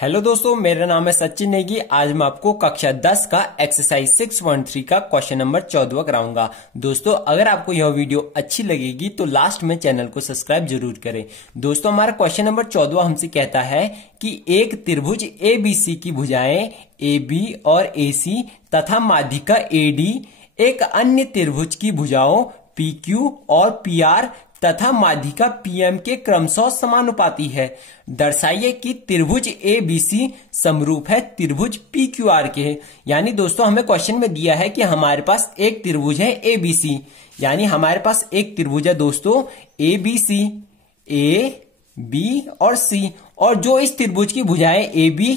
Hello दोस्तों, मेरा नाम है सचिन नेगी। आज मैं आपको कक्षा 10 का एक्सरसाइज 6.3 का क्वेश्चन नंबर 14 कराऊंगा। दोस्तों, अगर आपको यह वीडियो अच्छी लगेगी तो लास्ट में चैनल को सब्सक्राइब जरूर करें। दोस्तों, हमारा क्वेश्चन नंबर 14 हमसे कहता है कि एक त्रिभुज ABC की भुजाएं AB और AC तथा माध्यिका AD एक अन्य त्रिभुज की भुजाओं PQ और PR तथा माध्यिका PM के क्रमशः समानुपाती है। दर्शाइए कि त्रिभुज ABC समरूप है त्रिभुज PQR के। यानी दोस्तों, हमें क्वेश्चन में दिया है कि हमारे पास एक त्रिभुज है ABC, यानी हमारे पास एक त्रिभुज है दोस्तों ABC, A, B और C, और जो इस त्रिभुज की भुजाएं AB,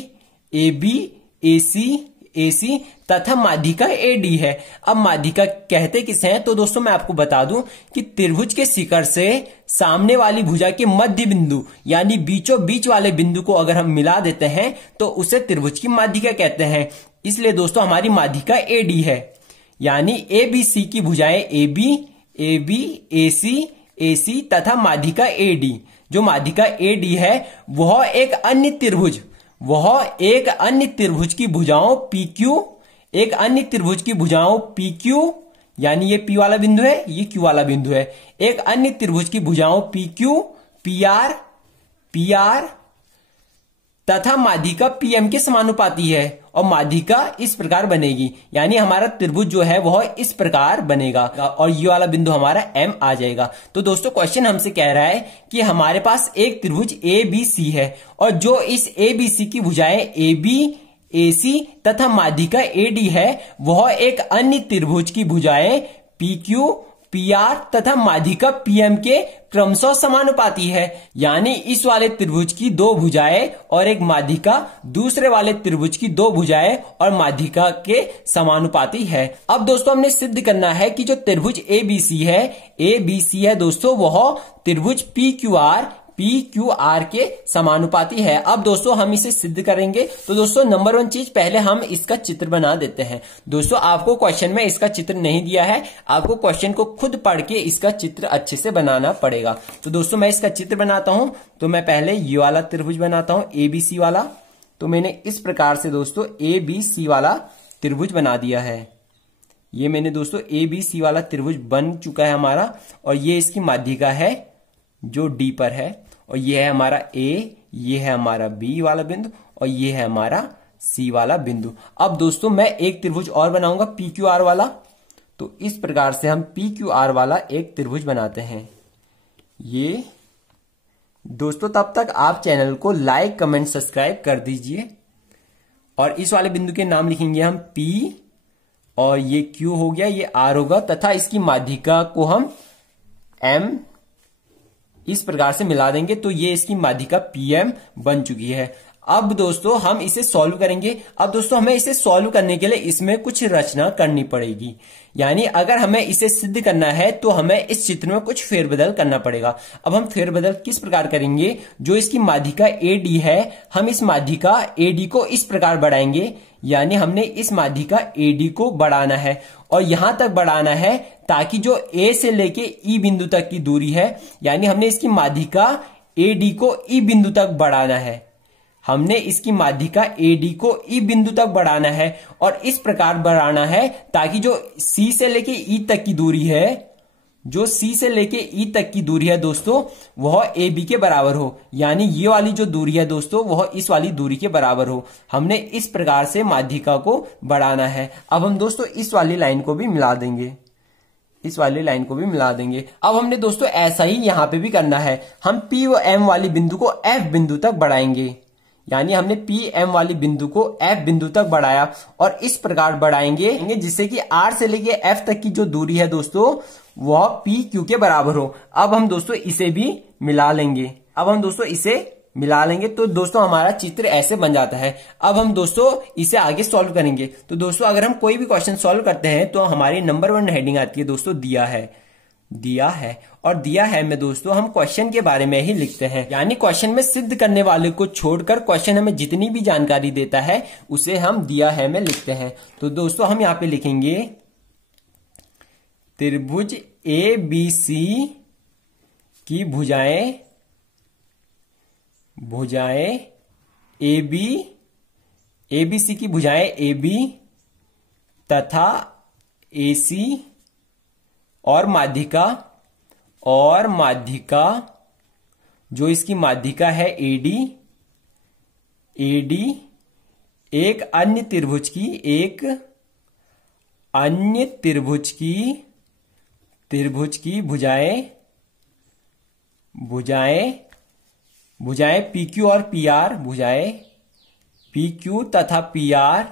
AC तथा माध्यिका AD है। अब माध्यिका कहते किसे हैं? तो दोस्तों, मैं आपको बता दूं कि त्रिभुज के शिखर से सामने वाली भुजा के मध्य बिंदु यानी बीचों बीच वाले बिंदु को अगर हम मिला देते हैं तो उसे त्रिभुज की माध्यिका कहते हैं। इसलिए दोस्तों, हमारी माध्यिका AD है। यानी ABC की भुजाएं AB, AC तथा माध्यिका AD। जो माध्यिका AD है वह एक अन्य त्रिभुज की भुजाओं PQ, एक अन्य त्रिभुज की भुजाओं PQ, यानी ये P वाला बिंदु है, ये Q वाला बिंदु है। एक अन्य त्रिभुज की भुजाओं PQ, PR तथा माध्यिका PM के समानुपाती है। और माध्यिका इस प्रकार बनेगी, यानी हमारा त्रिभुज जो है वह इस प्रकार बनेगा और ये वाला बिंदु हमारा M आ जाएगा। तो दोस्तों, क्वेश्चन हमसे कह रहा है कि हमारे पास एक त्रिभुज ABC है और जो इस ABC की भुजाएं AB, AC तथा माध्यिका AD है वह एक अन्य त्रिभुज की भुजाएं PQ, PR तथा माध्यिका PM के क्रमशः समानुपाती है। यानी इस वाले त्रिभुज की दो भुजाएं और एक माध्यिका दूसरे वाले त्रिभुज की दो भुजाएं और माध्यिका के समानुपाती है। अब दोस्तों, हमने सिद्ध करना है कि जो त्रिभुज ABC है दोस्तों, वह त्रिभुज PQR के समानुपाती है। अब दोस्तों, हम इसे सिद्ध करेंगे। तो दोस्तों, नंबर 1 चीज, पहले हम इसका चित्र बना देते हैं। दोस्तों, आपको क्वेश्चन में इसका चित्र नहीं दिया है, आपको क्वेश्चन को खुद पढ़ के इसका चित्र अच्छे से बनाना पड़ेगा। तो दोस्तों, मैं इसका चित्र बनाता हूं। तो मैं पहले ये वाला त्रिभुज बनाता हूं, ABC वाला। तो मैंने इस प्रकार से दोस्तों ABC वाला त्रिभुज बना दिया है। ये मैंने दोस्तों ABC वाला त्रिभुज बन चुका है हमारा, और ये इसकी माध्यिका है जो D पर है, और ये है हमारा A, ये है हमारा B वाला बिंदु, और ये है हमारा C वाला बिंदु। अब दोस्तों, मैं एक त्रिभुज और बनाऊंगा PQR वाला। तो इस प्रकार से हम PQR वाला एक त्रिभुज बनाते हैं। ये दोस्तों, तब तक आप चैनल को लाइक, कमेंट, सब्सक्राइब कर दीजिए। और इस वाले बिंदु के नाम लिखेंगे हम P, और ये Q हो गया, ये R होगा, तथा इसकी माध्यिका को हम M इस प्रकार से मिला देंगे। तो ये इसकी माध्यिका PM बन चुकी है। अब दोस्तों, हम इसे सॉल्व करेंगे। अब दोस्तों, हमें इसे सॉल्व करने के लिए इसमें कुछ रचना करनी पड़ेगी। यानी अगर हमें इसे सिद्ध करना है तो हमें इस चित्र में कुछ फेरबदल करना पड़ेगा। अब हम फेरबदल किस प्रकार करेंगे? जो इसकी माध्यिका AD है, हम इस माध्यिका AD को इस प्रकार बढ़ाएंगे। यानी हमने इस माध्यिका AD को बढ़ाना है और यहां तक बढ़ाना है ताकि जो A से लेके E बिंदु तक की दूरी है, यानी हमने इसकी माध्यिका AD को E बिंदु तक बढ़ाना है। हमने इसकी माध्यिका AD को E बिंदु तक बढ़ाना है और इस प्रकार बढ़ाना है ताकि जो C से लेके E तक की दूरी है, जो C से लेके E तक की दूरी है दोस्तों, वह AB के बराबर हो। यानी ये वाली जो दूरी है दोस्तों, वह इस वाली दूरी के बराबर हो। हमने इस प्रकार से माध्यिका को बढ़ाना है। अब हम दोस्तों इस वाली लाइन को भी मिला देंगे, इस वाली लाइन को भी मिला देंगे। अब हमने दोस्तों ऐसा ही यहां पे भी करना है। हम P व M वाली बिंदु को F बिंदु तक बढ़ाएंगे। यानी हमने PM वाली बिंदु को F बिंदु तक बढ़ाया और इस प्रकार बढ़ाएंगे जिससे कि R से लेके F तक की जो दूरी है दोस्तों, वह PQ के बराबर हो। अब हम दोस्तों इसे भी मिला लेंगे। तो दोस्तों, हमारा चित्र ऐसे बन जाता है। अब हम दोस्तों इसे आगे सॉल्व करेंगे। तो दोस्तों, अगर हम कोई भी क्वेश्चन सॉल्व करते हैं तो हमारी नंबर 1 हेडिंग आती है दोस्तों दिया है। और दिया है में दोस्तों हम क्वेश्चन के बारे में ही लिखते हैं। यानी क्वेश्चन में सिद्ध करने वाले को छोड़कर क्वेश्चन हमें जितनी भी जानकारी देता है उसे हम दिया है में लिखते हैं। तो दोस्तों, हम यहां पे लिखेंगे त्रिभुज ABC की भुजाएं ए बी, ABC की भुजाएं AB तथा AC और माध्यिका जो इसकी माध्यिका है AD एक अन्य त्रिभुज की भुजाएं PQ और PR, भुजाएं PQ तथा PR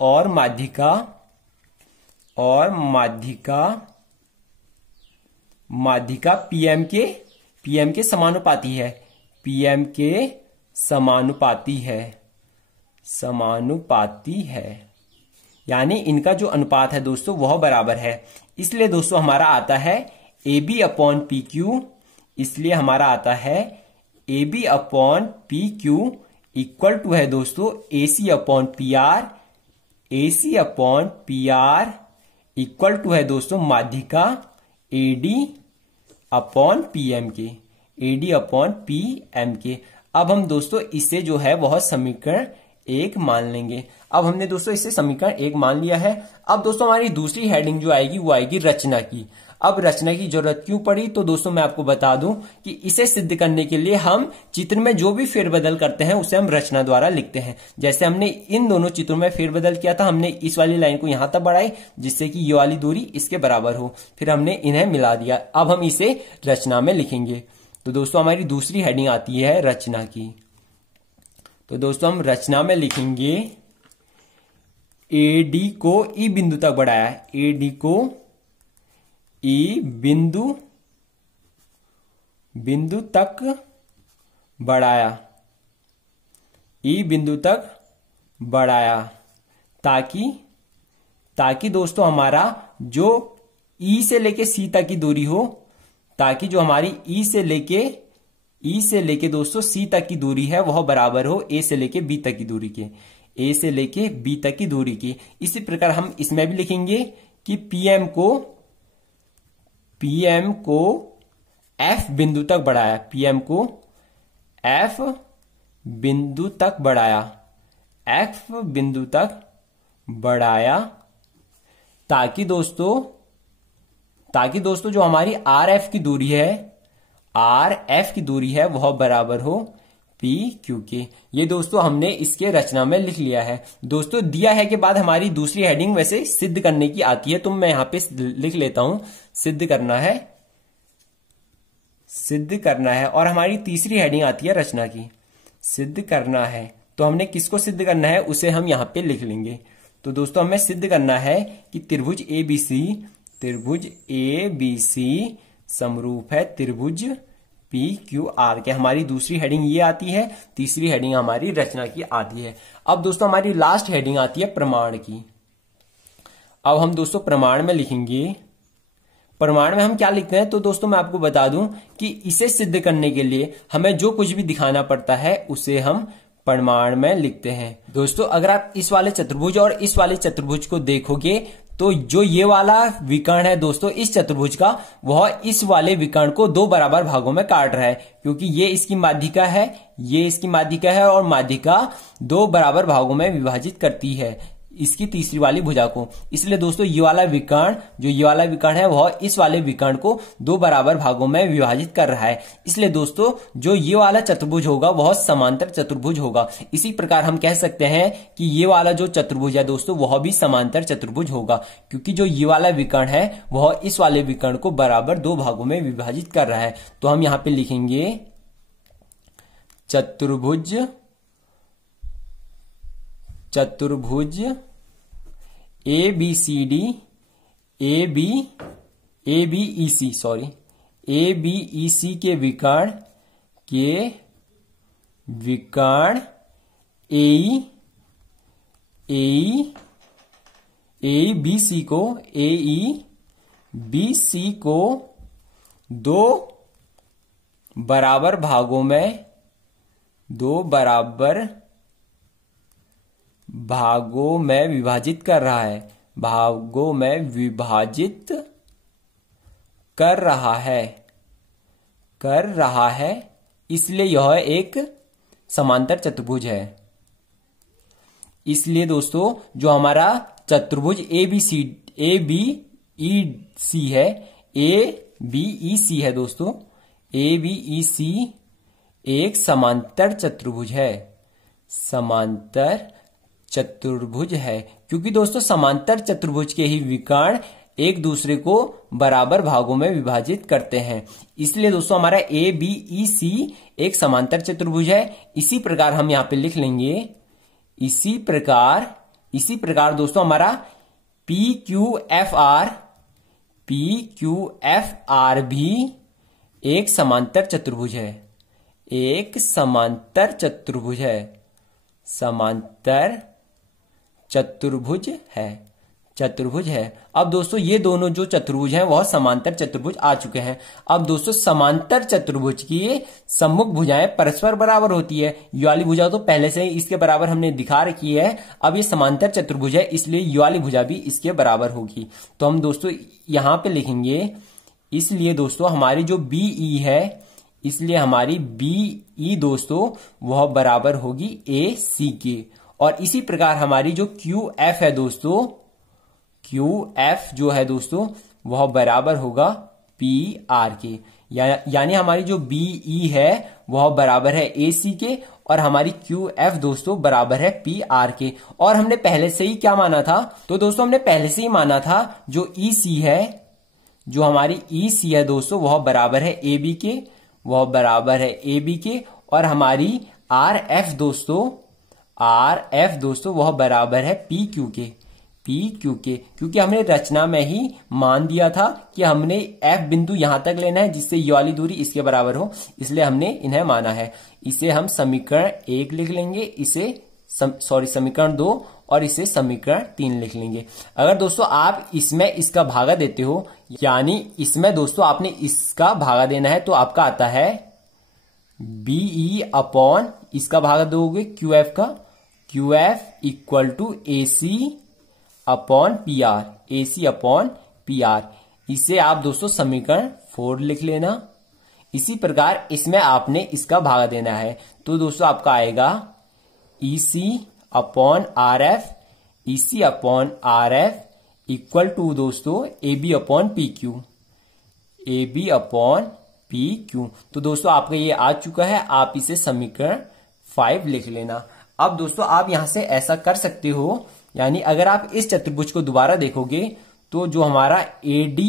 और माध्यिका PM के समानुपाती है, PM के समानुपाती है, यानी इनका जो अनुपात है दोस्तों वह बराबर है। इसलिए दोस्तों हमारा आता है AB अपॉन PQ, इसलिए हमारा आता है AB upon PQ equal to है दोस्तों AC upon PR equal to है दोस्तों माध्यिका AD अपॉन PM के। अब हम दोस्तों इसे जो है वह समीकरण 1 मान लेंगे। अब हमने दोस्तों इसे समीकरण 1 मान लिया है। अब दोस्तों हमारी दूसरी हेडिंग जो आएगी वो आएगी रचना की। अब रचना की जरूरत क्यों पड़ी, तो दोस्तों मैं आपको बता दूं कि इसे सिद्ध करने के लिए हम चित्र में जो भी फेरबदल करते हैं उसे हम रचना द्वारा लिखते हैं। जैसे हमने इन दोनों चित्रों में फेरबदल किया था, हमने इस वाली लाइन को यहां तक बढ़ाई जिससे कि ये वाली दूरी इसके बराबर हो, फिर हमने इन्हें मिला दिया। अब हम इसे रचना में लिखेंगे। तो दोस्तों हमारी दूसरी हेडिंग आती है रचना की। तो दोस्तों हम रचना में लिखेंगे AD को E बिंदु तक बढ़ाया, AD को E बिंदु तक बढ़ाया, ताकि दोस्तों हमारा जो E से लेके C तक की दूरी हो, ताकि जो हमारी E से लेके दोस्तों C तक की दूरी है वह बराबर हो A से लेके B तक की दूरी की। इसी प्रकार हम इसमें भी लिखेंगे कि PM को F बिंदु तक बढ़ाया, ताकि दोस्तों जो हमारी RF की दूरी है वह बराबर हो PQ के। ये दोस्तों हमने इसके रचना में लिख लिया है। दोस्तों दिया है के बाद हमारी दूसरी हेडिंग वैसे सिद्ध करने की आती है, तो मैं यहां पे लिख लेता हूं सिद्ध करना है। और हमारी तीसरी हेडिंग आती है रचना की, सिद्ध करना है। तो हमने किसको सिद्ध करना है उसे हम यहां पे लिख लेंगे। तो दोस्तों हमें सिद्ध करना है कि त्रिभुज ABC समरूप है त्रिभुज PQR के। हमारी दूसरी हेडिंग ये आती है, तीसरी हेडिंग हमारी रचना की आती है। अब दोस्तों हमारी लास्ट हेडिंग आती है प्रमाण की। अब हम दोस्तों प्रमाण में लिखेंगे। प्रमाण में हम क्या लिखते हैं, तो दोस्तों मैं आपको बता दूं कि इसे सिद्ध करने के लिए हमें जो कुछ भी दिखाना पड़ता है उसे हम प्रमाण में लिखते हैं। दोस्तों अगर आप इस वाले चतुर्भुज और इस वाले चतुर्भुज को देखोगे तो जो ये वाला विकर्ण है दोस्तों इस चतुर्भुज का, वह इस वाले विकर्ण को 2 बराबर भागों में काट रहा है, क्योंकि ये इसकी माध्यिका है, ये इसकी माध्यिका है और माध्यिका 2 बराबर भागों में विभाजित करती है इसकी तीसरी वाली भुजा को। इसलिए दोस्तों ये वाला विकर्ण है वह इस वाले विकर्ण को 2 बराबर भागों में विभाजित कर रहा है। इसलिए दोस्तों जो ये वाला चतुर्भुज होगा वह समांतर चतुर्भुज होगा। इसी प्रकार हम कह सकते हैं कि ये वाला जो चतुर्भुज है दोस्तों वह भी समांतर चतुर्भुज होगा, क्योंकि जो ये वाला विकर्ण है वह इस वाले विकर्ण को बराबर 2 भागों में विभाजित कर रहा है। तो हम यहां पे लिखेंगे चतुर्भुज ABEC के विकर्ण AEBC को 2 बराबर भागों में विभाजित कर रहा है, इसलिए यह एक समांतर चतुर्भुज है। इसलिए दोस्तों जो हमारा चतुर्भुज ए बी ई सी है, ABEC है दोस्तों, ABEC एक समांतर चतुर्भुज है, समांतर चतुर्भुज है। क्योंकि दोस्तों समांतर चतुर्भुज के ही विकर्ण एक दूसरे को बराबर भागों में विभाजित करते हैं, इसलिए दोस्तों हमारा ABEC एक समांतर चतुर्भुज है। इसी प्रकार हम यहां पे लिख लेंगे, इसी प्रकार दोस्तों हमारा PQFR भी एक समांतर चतुर्भुज है, एक समांतर चतुर्भुज है, समांतर चतुर्भुज है। अब दोस्तों ये दोनों जो चतुर्भुज हैं वह समांतर चतुर्भुज आ चुके हैं। अब दोस्तों समांतर चतुर्भुज की सम्मुख भुजाएं परस्पर बराबर होती है। ये वाली भुजा तो पहले से ही इसके बराबर हमने दिखा रखी है। अब ये समांतर चतुर्भुज है, इसलिए ये वाली भुजा भी इसके बराबर होगी। तो हम दोस्तों यहां पे लिखेंगे, इसलिए दोस्तों हमारी जो BE है, इसलिए हमारी BE दोस्तों वह बराबर होगी AC के। और इसी प्रकार हमारी जो QF है दोस्तों, QF जो है दोस्तों वह बराबर होगा PR के। यानी हमारी जो BE है वह बराबर है AC के और हमारी QF दोस्तों बराबर है PR के। और हमने पहले से ही क्या माना था, तो दोस्तों हमने पहले से ही माना था जो EC है, जो हमारी EC है दोस्तों वह बराबर है AB के, वह बराबर है AB के। और हमारी RF दोस्तों वह बराबर है PQ के, क्योंकि हमने रचना में ही मान दिया था कि हमने F बिंदु यहां तक लेना है जिससे ये वाली दूरी इसके बराबर हो, इसलिए हमने इन्हें माना है। इसे हम समीकरण 1 लिख लेंगे, इसे समीकरण 2 और इसे समीकरण 3 लिख लेंगे। अगर दोस्तों आप इसमें इसका भागा देते हो, यानी इसमें दोस्तों आपने इसका भागा देना है, तो आपका आता है BE अपॉन इसका भागा दोगे QF का, QF equal to AC upon PR, AC upon PR। इसे आप दोस्तों समीकरण 4 लिख लेना। इसी प्रकार इसमें आपने इसका भागा देना है, तो दोस्तों आपका आएगा EC upon RF, EC upon RF equal to दोस्तों AB upon PQ, AB upon PQ। तो दोस्तों आपका ये आ चुका है, आप इसे समीकरण 5 लिख लेना। अब दोस्तों आप यहां से ऐसा कर सकते हो, यानी अगर आप इस चतुर्भुज को दोबारा देखोगे तो जो हमारा AD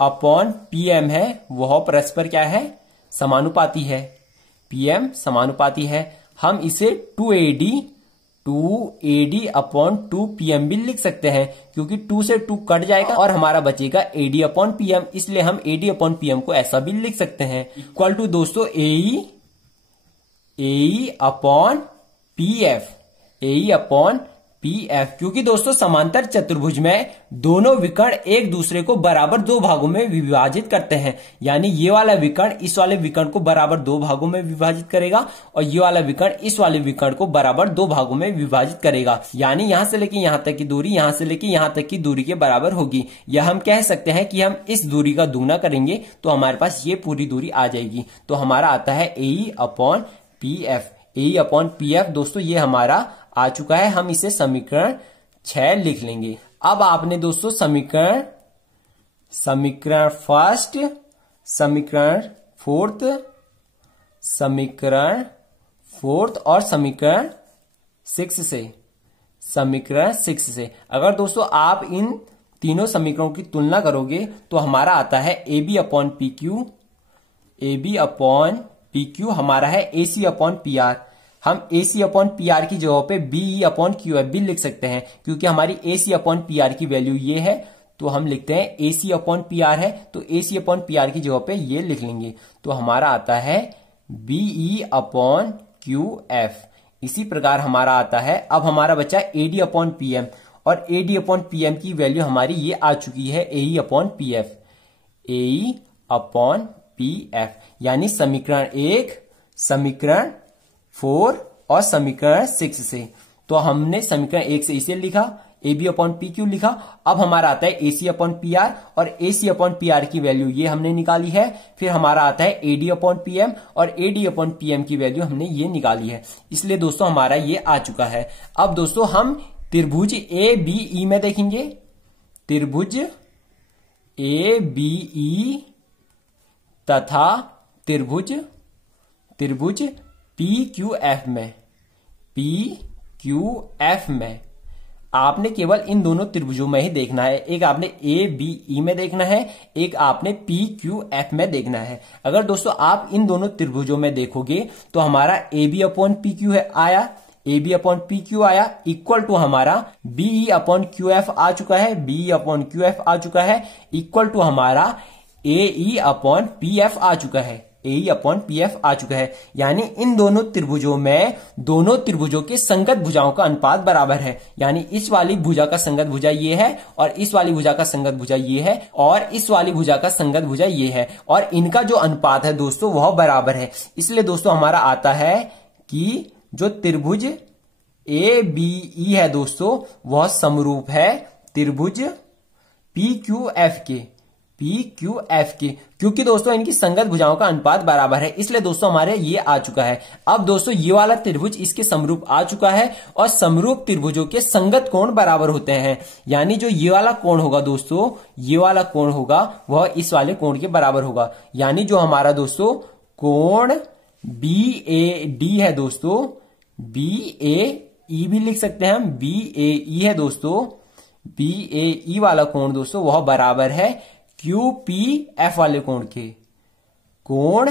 अपॉन PM है वह परस्पर क्या है, समानुपाती है, PM समानुपाती है। हम इसे 2AD अपॉन 2PM भी लिख सकते हैं, क्योंकि 2 से 2 कट जाएगा और हमारा बचेगा AD अपॉन PM, इसलिए हम AD अपॉन PM को ऐसा भी लिख सकते हैं। इक्वल टू दोस्तों AE upon PF, AE upon PF, क्योंकि दोस्तों समांतर चतुर्भुज में दोनों विकर्ण एक दूसरे को बराबर 2 भागों में विभाजित करते हैं। यानी ये वाला विकर्ण इस वाले विकर्ण को बराबर 2 भागों में विभाजित करेगा और ये वाला विकर्ण इस वाले विकर्ण को बराबर 2 भागों में विभाजित करेगा। यानी यहां से लेके यहां तक की दूरी यहां से लेके यहां तक की दूरी के बराबर होगी। या हम कह सकते हैं कि हम इस दूरी का दुगना करेंगे तो हमारे पास ये पूरी दूरी आ जाएगी। तो हमारा आता है AE upon PF, AE upon PF दोस्तों ये हमारा आ चुका है। हम इसे समीकरण 6 लिख लेंगे। अब आपने दोस्तों समीकरण फर्स्ट, समीकरण फोर्थ और समीकरण 6 से अगर दोस्तों आप इन तीनों समीकरणों की तुलना करोगे तो हमारा आता है AB अपॉन PQ हमारा है AC अपॉन PR। हम AC अपॉन PR की जगह पे BE अपॉन QF भी लिख सकते हैं, क्योंकि हमारी AC अपॉन PR की वैल्यू ये है, तो हम लिखते हैं AC अपॉन PR है, तो AC अपॉन PR की जगह पे ये लिख लेंगे। तो हमारा आता है BE अपॉन QF। इसी प्रकार हमारा आता है, अब हमारा बचा AD अपॉन PM, और AD अपॉन PM की वैल्यू हमारी ये आ चुकी है AE upon PF, AE upon PF। यानी समीकरण 1, समीकरण 4 और समीकरण 6 से। तो हमने समीकरण 1 से इसे लिखा, A B upon P Q लिखा। अब हमारा आता है A C upon P R, और A C upon P R की वैल्यू ये हमने निकाली है। फिर हमारा आता है A D upon P M, और A D upon P M की वैल्यू हमने ये निकाली है। इसलिए दोस्तों हमारा ये आ चुका है। अब दोस्तों हम त्रिभुज ए बी ई में देखेंगे, त्रिभुज ए बी ई तथा त्रिभुज पी क्यू एफ में, पी क्यू एफ में आपने केवल इन दोनों त्रिभुजों में ही देखना है। एक आपने ए बी ई में देखना है, एक आपने पी क्यू एफ में देखना है। अगर दोस्तों आप इन दोनों त्रिभुजों में देखोगे तो हमारा A B upon P Q आया, A B upon P Q आया, इक्वल टू हमारा बी अपॉन क्यू एफ आ चुका है, बी अपॉन क्यू एफ आ चुका है, इक्वल टू हमारा A E upon P F आ चुका है, ए अपॉन पी एफ आ चुका है। यानी इन दोनों त्रिभुजों में दोनों त्रिभुजों के संगत भुजाओं का अनुपात बराबर है। यानी इस वाली भुजा का संगत भुजा ये है, और इस वाली भुजा का संगत भुजा ये है, और इस वाली भुजा का संगत भुजा ये है, और इनका जो अनुपात है दोस्तों वह बराबर है। इसलिए दोस्तों हमारा आता है कि जो त्रिभुज ए बी ई है दोस्तों वह समरूप है त्रिभुज पी क्यू एफ के, पी क्यू एफ के, क्योंकि दोस्तों इनकी संगत भुजाओं का अनुपात बराबर है। इसलिए दोस्तों हमारे ये आ चुका है। अब दोस्तों ये वाला त्रिभुज इसके समरूप आ चुका है, और समरूप त्रिभुजों के संगत कोण बराबर होते हैं। यानी जो ये वाला कोण होगा दोस्तों, ये वाला कोण होगा वह इस वाले कोण के बराबर होगा। यानी जो हमारा दोस्तों कोण बी ए डी है दोस्तों, बी ए ई भी लिख सकते हैं हम, बी ए ई है दोस्तों, बी ए ई वाला कोण दोस्तों वह बराबर है क्यू पी एफ वाले कोण के, कोण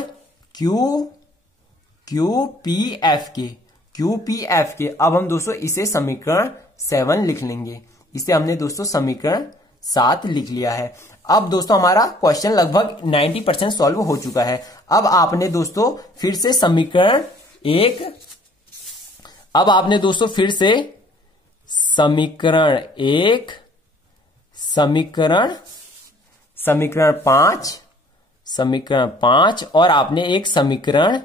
क्यू पी एफ के, क्यू पी एफ के। अब हम दोस्तों इसे समीकरण 7 लिख लेंगे। इसे हमने दोस्तों समीकरण 7 लिख लिया है। अब दोस्तों हमारा क्वेश्चन लगभग 90% सॉल्व हो चुका है। अब आपने दोस्तों फिर से समीकरण 1, अब आपने दोस्तों फिर से समीकरण 1, समीकरण 5 और आपने एक समीकरण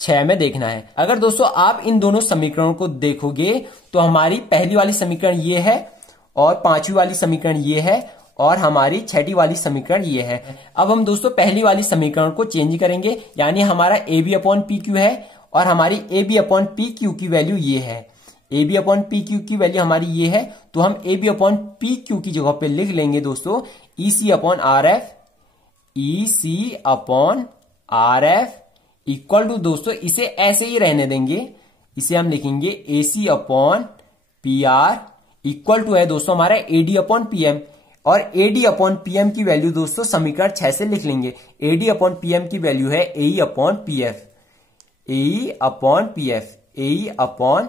6 में देखना है। अगर दोस्तों आप इन दोनों समीकरणों को देखोगे तो हमारी पहली वाली समीकरण ये है, और पांचवी वाली समीकरण ये है, और हमारी छठी वाली समीकरण ये है। अब हम दोस्तों पहली वाली समीकरण को चेंज करेंगे, यानी हमारा A B upon P Q है, और हमारी A B upon P Q की वैल्यू ये है, A B upon P Q की वैल्यू हमारी ये है। तो हम A B upon P Q की जगह पे लिख लेंगे दोस्तों E C upon R F, E C upon R F equal to दोस्तों इसे ऐसे ही रहने देंगे, इसे हम लिखेंगे A C upon P R equal to है दोस्तों हमारा A D upon P M, और A D upon P M की वैल्यू दोस्तों समीकरण 6 से लिख लेंगे। A D upon P M की वैल्यू है A E upon P F, A upon P F, A upon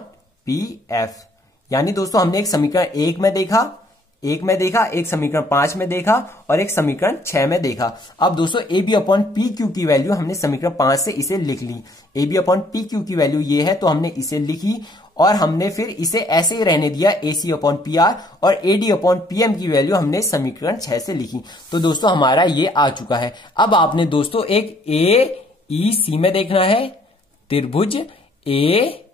P F. यानी दोस्तों हमने एक समीकरण 1 में देखा, एक समीकरण 5 में देखा, और एक समीकरण 6 में देखा। अब दोस्तों A B upon P Q की वैल्यू हमने समीकरण 5 से इसे लिख ली। A B upon P Q की वैल्यू ये है, तो हमने इसे लिखी, और हमने फिर इसे ऐसे ही रहने दिया A C upon P R, और A D upon P M की वैल्यू हमने समीकरण 6 से लिखी। तो दोस्तों हमारा ये आ चुका है। अब आपने दोस्तों एक ए ई सी में देखना है, त्रिभुज ए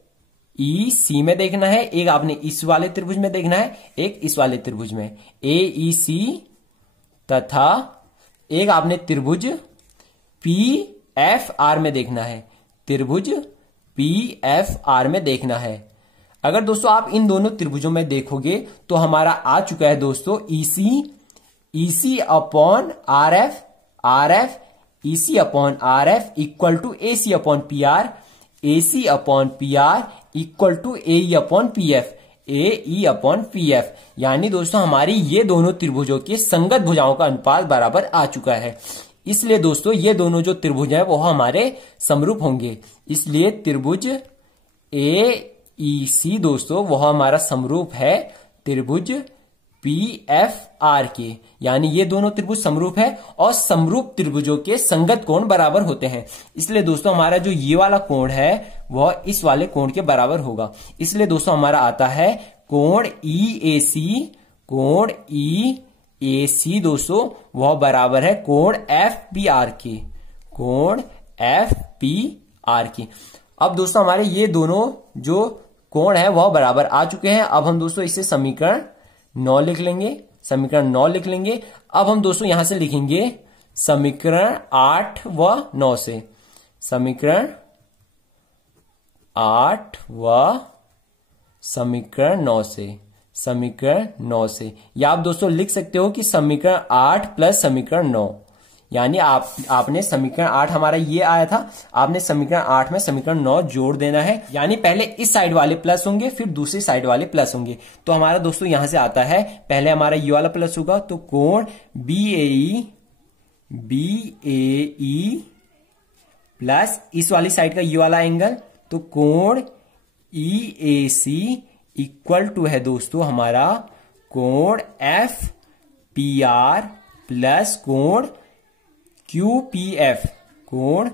ई सी में देखना है, एक आपने इस वाले त्रिभुज में देखना है, एक इस वाले त्रिभुज में ए ई सी, तथा एक आपने त्रिभुज पी एफ आर में देखना है, त्रिभुज पी एफ आर में देखना है। अगर दोस्तों आप इन दोनों त्रिभुजों में देखोगे तो हमारा आ चुका है दोस्तों E C upon R F, E C upon R F equal to A C upon P R, A C upon P R equal to A E upon P F, A E upon P F. यानी दोस्तों हमारी ये दोनों त्रिभुजों के संगत भुजाओं का अनुपात बराबर आ चुका है। इसलिए दोस्तों ये दोनों जो त्रिभुज हैं वो हमारे समरूप होंगे। इसलिए त्रिभुज ए ई सी दोस्तों वह हमारा समरूप है त्रिभुज पी एफ आर के। यानी ये दोनों त्रिभुज समरूप है, और समरूप त्रिभुजों के संगत कोण बराबर होते हैं। इसलिए दोस्तों हमारा जो ये वाला कोण है वह इस वाले कोण के बराबर होगा। इसलिए दोस्तों हमारा आता है कोण ई ए सी, कोण ई ए सी दोस्तों वह बराबर है कोण एफ पी आर के, कोण एफ पी आर के। अब दोस्तों हमारे ये दोनों जो कोण है वह बराबर आ चुके हैं। अब हम दोस्तों इसे समीकरण 9 लिख लेंगे, समीकरण 9 लिख लेंगे। अब हम दोस्तों यहां से लिखेंगे समीकरण 8 व 9 से, समीकरण 8 व समीकरण 9 से, समीकरण 9 से, या आप दोस्तों लिख सकते हो कि समीकरण 8 प्लस समीकरण 9, यानी आपने समीकरण 8 हमारा ये आया था, आपने समीकरण 8 में समीकरण 9 जोड़ देना है। यानी पहले इस साइड वाले प्लस होंगे, फिर दूसरी साइड वाले प्लस होंगे। तो हमारा दोस्तों यहां से आता है, पहले हमारा ये वाला प्लस होगा, तो कोण BAE प्लस इस वाली साइड का ये वाला एंगल, तो कोण EAC इक्वल टू है दोस्तों हमारा कोण FPR प्लस कोण QPF, कोण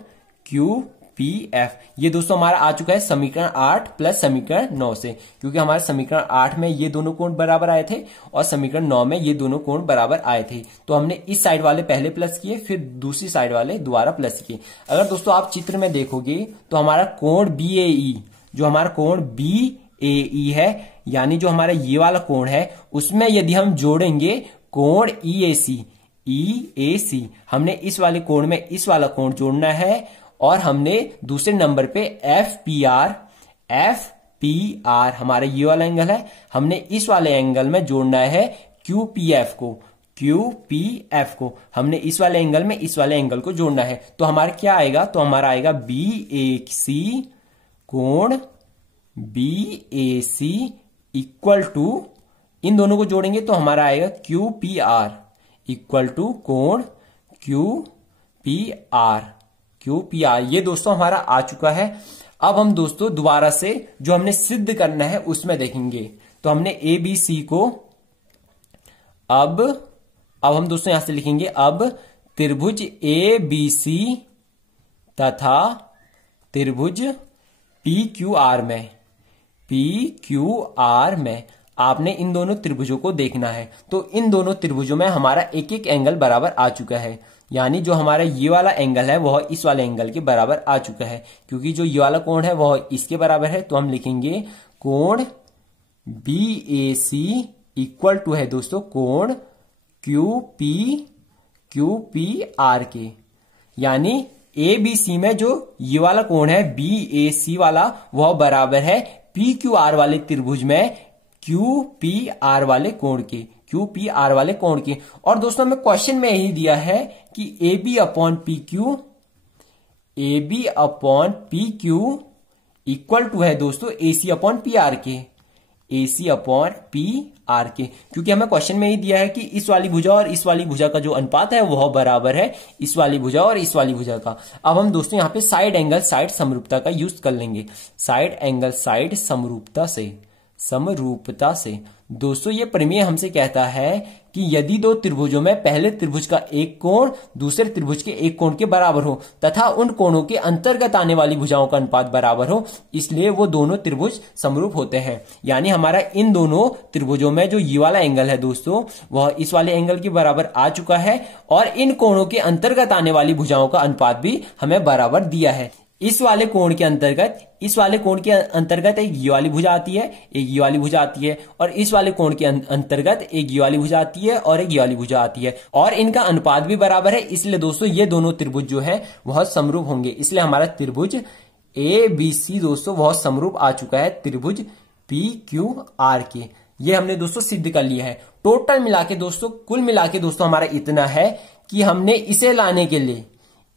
QPF। ये दोस्तों हमारा आ चुका है समीकरण 8 प्लस समीकरण 9 से, क्योंकि हमारे समीकरण 8 में ये दोनों कोण बराबर आए थे और समीकरण 9 में ये दोनों कोण बराबर आए थे। तो हमने इस साइड वाले पहले प्लस किए, फिर दूसरी साइड वाले दोबारा प्लस किए। अगर दोस्तों आप चित्र में देखोगे तो हमारा कोण BAE, जो हमारा कोण BAE है, यानी जो हमारा ये वाला कोण है, उसमें यदि हम जोड़ेंगे कोण EAC, हमने इस वाले कोण में इस वाला कोण जोड़ना है, और हमने दूसरे नंबर पे FPR हमारा ये वाला एंगल है, हमने इस वाले एंगल में जोड़ना है QPF को हमने इस वाले एंगल में इस वाले एंगल को जोड़ना है। तो हमारा क्या आएगा, तो हमारा आएगा BAC कोण BAC इक्वल टू, इन दोनों को जोड़ेंगे तो हमारा आएगा QPR इक्वल टू कोण QPR। ये दोस्तों हमारा आ चुका है। अब हम दोस्तों दोबारा से जो हमने सिद्ध करना है उसमें देखेंगे। तो हमने ABC को अब हम दोस्तों यहां से लिखेंगे, अब त्रिभुज ABC तथा त्रिभुज PQR में आपने इन दोनों त्रिभुजों को देखना है। तो इन दोनों त्रिभुजों में हमारा एक एक एंगल बराबर आ चुका है, यानी जो हमारा ये वाला एंगल है वह इस वाले एंगल के बराबर आ चुका है, क्योंकि जो ये वाला कोण है वह इसके बराबर है। तो हम लिखेंगे कोण BAC इक्वल टू है दोस्तों कोण QPR के, यानी ABC में जो ये वाला कोण है BAC वाला वह बराबर है PQR वाले त्रिभुज में QPR वाले कोण के। और दोस्तों हमें क्वेश्चन में यही दिया है कि AB upon PQ equal to है दोस्तों AC अपॉन PR के, क्योंकि हमें क्वेश्चन में ही दिया है कि इस वाली भुजा और इस वाली भुजा का जो अनुपात है वह बराबर है इस वाली भुजा और इस वाली भुजा का। अब हम दोस्तों यहाँ पे साइड एंगल साइड समरूपता का यूज कर लेंगे, साइड एंगल साइड समरूपता से दोस्तों ये प्रमेय हमसे कहता है कि यदि दो त्रिभुजों में पहले त्रिभुज का एक कोण दूसरे त्रिभुज के एक कोण के बराबर हो तथा उन कोणों के अंतर्गत आने वाली भुजाओं का अनुपात बराबर हो, इसलिए वो दोनों त्रिभुज समरूप होते हैं। यानी हमारा इन दोनों त्रिभुजों में जो ये वाला एंगल है दोस्तों वह इस वाले एंगल के बराबर आ चुका है, और इन कोणों के अंतर्गत आने वाली भुजाओं का अनुपात भी हमें बराबर दिया है। इस वाले कोण के अंतर्गत एक ये वाली भुजा आती है, एक ये वाली भुजा आती है, और इस वाले कोण के अंतर्गत एक ये वाली भुजा आती है और एक ये वाली भुजा आती है, और इनका अनुपात भी बराबर है। इसलिए दोस्तों ये दोनों त्रिभुज जो है वह समरूप होंगे, इसलिए हमारा त्रिभुज ABC दोस्तों वह समरूप आ चुका है त्रिभुज PQR के। ये हमने दोस्तों सिद्ध कर लिया है। टोटल मिला के दोस्तों, कुल मिला के दोस्तों हमारा इतना है कि हमने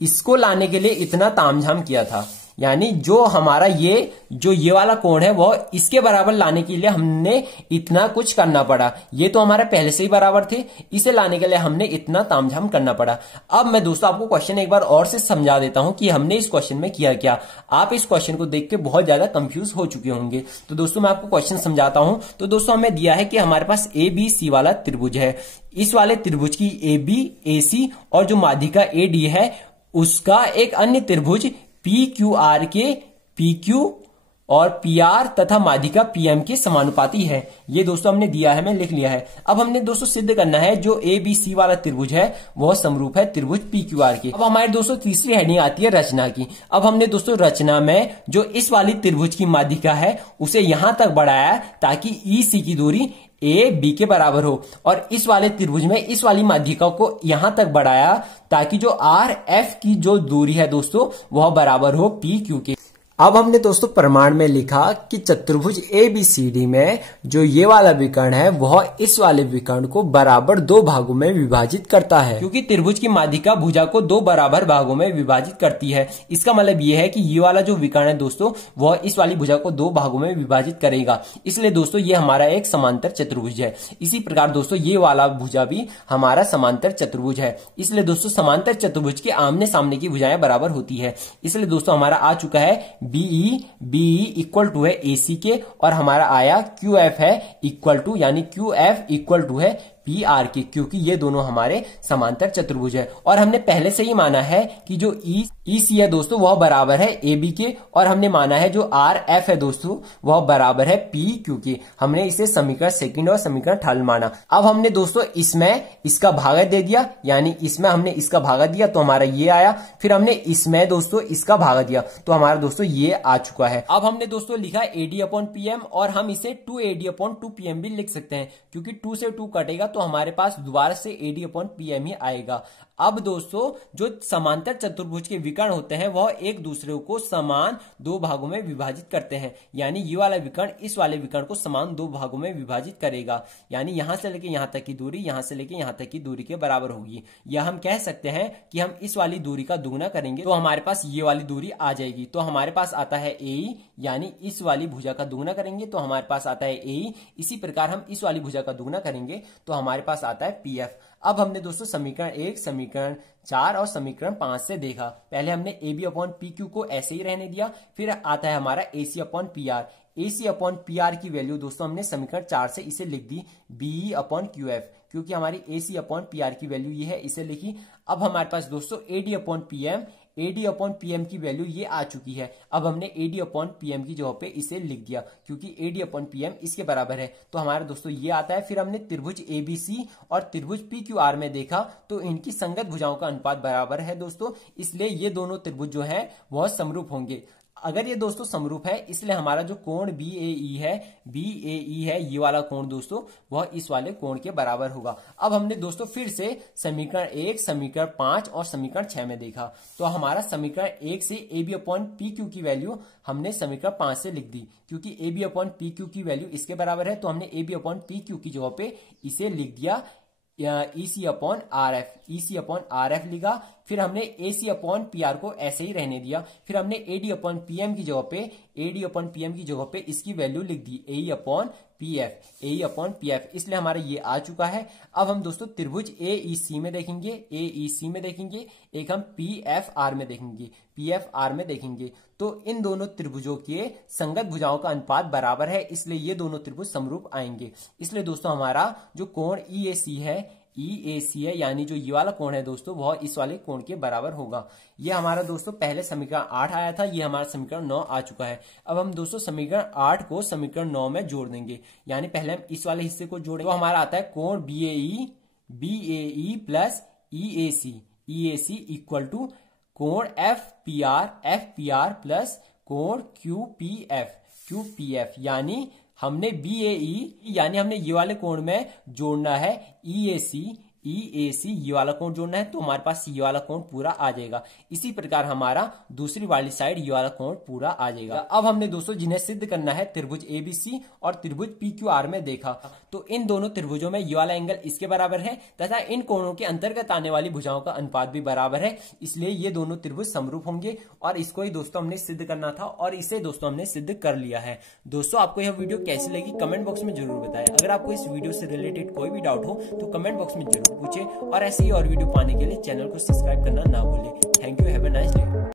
इसको लाने के लिए इतना तामझाम किया था, यानी जो हमारा ये वाला कोण है वह इसके बराबर लाने के लिए हमने इतना कुछ करना पड़ा। ये तो हमारे पहले से ही बराबर थे, इसे लाने के लिए हमने इतना तामझाम करना पड़ा। अब मैं दोस्तों आपको क्वेश्चन एक बार और से समझा देता हूं कि हमने इस क्वेश्चन में किया क्या। आप इस क्वेश्चन को देख के बहुत ज्यादा कंफ्यूज हो चुके होंगे, तो दोस्तों मैं आपको क्वेश्चन समझाता हूं। तो दोस्तों हमें दिया है कि हमारे पास ABC वाला त्रिभुज है, इस वाले त्रिभुज की AB AC और जो माध्यिका AD है उसका एक अन्य त्रिभुज PQR के PQ और PR तथा माध्यिका PM के समानुपाती है। ये दोस्तों हमने दिया है, मैं लिख लिया है। अब हमने दोस्तों सिद्ध करना है जो ABC वाला त्रिभुज है वह समरूप है त्रिभुज PQR के। अब हमारे दोस्तों तीसरी हेडिंग आती है रचना की। अब हमने दोस्तों रचना में जो इस वाली त्रिभुज की माध्यिका है उसे यहां तक बढ़ाया ताकि EC की दूरी AB के बराबर हो, और इस वाले त्रिभुज में इस वाली माध्यिका को यहां तक बढ़ाया ताकि जो RF की जो दूरी है दोस्तों वह बराबर हो PQ के। अब हमने दोस्तों प्रमाण में लिखा कि चतुर्भुज ABCD में जो ये वाला विकर्ण है वह इस वाले विकर्ण को बराबर दो भागों में विभाजित करता है, क्योंकि त्रिभुज की माध्यिका भुजा को दो बराबर भागों में विभाजित करती है। इसका मतलब ये है कि ये वाला जो विकर्ण है दोस्तों वह इस वाली भुजा को दो भागों में विभाजित करेगा, इसलिए दोस्तों ये हमारा एक समांतर चतुर्भुज है। इसी प्रकार दोस्तों ये वाला भुजा भी हमारा समांतर चतुर्भुज है, इसलिए दोस्तों समांतर चतुर्भुज के आमने सामने की भुजाएं बराबर होती है। इसलिए दोस्तों हमारा आ चुका है BE इक्वल टू है AC के, और हमारा आया QF है इक्वल टू, यानी QF इक्वल टू है PR के, क्योंकि ये दोनों हमारे समांतर चतुर्भुज है। और हमने पहले से ही माना है कि जो EC है दोस्तों वह बराबर है AB के, और हमने माना है जो RF है दोस्तों वह बराबर है PQ के। हमने इसे समीकरण सेकंड और समीकरण थर्ड माना। अब हमने दोस्तों इसमें इसका भागा दे दिया, यानी इसमें हमने इसका भागा दिया तो हमारा ये आया, फिर हमने इसमें दोस्तों इसका भागा दिया तो हमारा दोस्तों ये आ चुका है। अब हमने दोस्तों लिखा AD/PM, और हम इसे 2AD/2PM भी लिख सकते हैं, क्योंकि 2 से 2 कटेगा तो हमारे पास दोबारा से AD/PM ही आएगा। अब दोस्तों जो समांतर चतुर्भुज के विकर्ण होते हैं वह एक दूसरे को समान दो भागों में विभाजित करते हैं, यानी ये वाला विकर्ण इस वाले विकर्ण को समान दो भागों में विभाजित करेगा, यानी यहां से लेके यहां तक की दूरी यहां से लेके यहां तक की दूरी के बराबर होगी। या हम कह सकते हैं कि हम इस वाली दूरी का दुगुना करेंगे तो हमारे पास ये वाली दूरी आ जाएगी। तो हमारे पास आता है AE, यानी इस वाली भुजा का दुगुना करेंगे तो हमारे पास आता है AE। इसी प्रकार हम इस वाली भुजा का दुगुना करेंगे तो हमारे पास आता है PF। अब हमने दोस्तों समीकरण 1, समीकरण 4 और समीकरण 5 से देखा। पहले हमने AB/PQ को ऐसे ही रहने दिया, फिर आता है हमारा AC/PR। AC/PR की वैल्यू दोस्तों हमने समीकरण 4 से इसे लिख दी BE/QF, क्योंकि हमारी AC/PR की वैल्यू ये है, इसे लिखी। अब हमारे पास दोस्तों AD/PM की वैल्यू ये आ चुकी है। अब हमने AD/PM की जगह पे इसे लिख दिया, क्योंकि AD/PM इसके बराबर है, तो हमारा दोस्तों ये आता है। फिर हमने त्रिभुज ABC और त्रिभुज PQR में देखा तो इनकी संगत भुजाओं का अनुपात बराबर है दोस्तों, इसलिए ये दोनों त्रिभुज जो है वह समरूप होंगे। अगर ये दोस्तों समरूप है इसलिए हमारा जो कोण BAE है ये वाला कोण दोस्तों वह इस वाले कोण के बराबर होगा। अब हमने दोस्तों फिर से समीकरण 1, समीकरण 5 और समीकरण 6 में देखा तो हमारा समीकरण 1 से AB/PQ की वैल्यू हमने समीकरण 5 से लिख दी, क्योंकि AB/PQ की वैल्यू इसके बराबर है, तो हमने AB/PQ की जगह पे इसे लिख दिया EC/RF लिखा। फिर हमने AC/PR को ऐसे ही रहने दिया। फिर हमने AD/PM की जगह पे इसकी वैल्यू लिख दी AE/PF, इसलिए हमारा ये आ चुका है। अब हम दोस्तों त्रिभुज AEC में देखेंगे, एक हम PFR में देखेंगे। तो इन दोनों त्रिभुजों के संगत भुजाओं का अनुपात बराबर है, इसलिए ये दोनों त्रिभुज समरूप आएंगे। इसलिए दोस्तों हमारा जो कोण EAC है, यानी जो ये वाला कोण है दोस्तों वह इस वाले कोण के बराबर होगा। ये हमारा दोस्तों पहले समीकरण 8 आया था, ये हमारा समीकरण 9 आ चुका है। अब हम दोस्तों समीकरण 8 को समीकरण 9 में जोड़ देंगे, यानी पहले हम इस वाले हिस्से को जोड़ेंगे तो हमारा आता है कोण BAE plus EAC equal to कोण FPR प्लस कोण QPF, यानी हमने हमने ये वाले कोण में जोड़ना है EAC ये वाला कोण जोड़ना है, तो हमारे पास ये वाला कोण पूरा आ जाएगा। इसी प्रकार हमारा दूसरी वाली साइड ये वाला कोण पूरा आ जाएगा। अब हमने दोस्तों जिन्हें सिद्ध करना है त्रिभुज ABC और त्रिभुज PQR में देखा तो इन दोनों त्रिभुजों में ये वाला एंगल इसके बराबर है तथा इन कोणों के अंतर्गत आने वाली भुजाओं का अनुपात भी बराबर है, इसलिए ये दोनों त्रिभुज समरूप होंगे। और इसको ही दोस्तों हमने सिद्ध करना था और इसे दोस्तों हमने सिद्ध कर लिया है। दोस्तों आपको यह वीडियो कैसी लगी कमेंट बॉक्स में जरूर बताएं। अगर आपको इस वीडियो से रिलेटेड कोई भी डाउट हो तो कमेंट बॉक्स में जरूर पूछें, और ऐसे ही और वीडियो पाने के लिए चैनल को सब्सक्राइब करना ना भूलें। Thank you, have a nice day.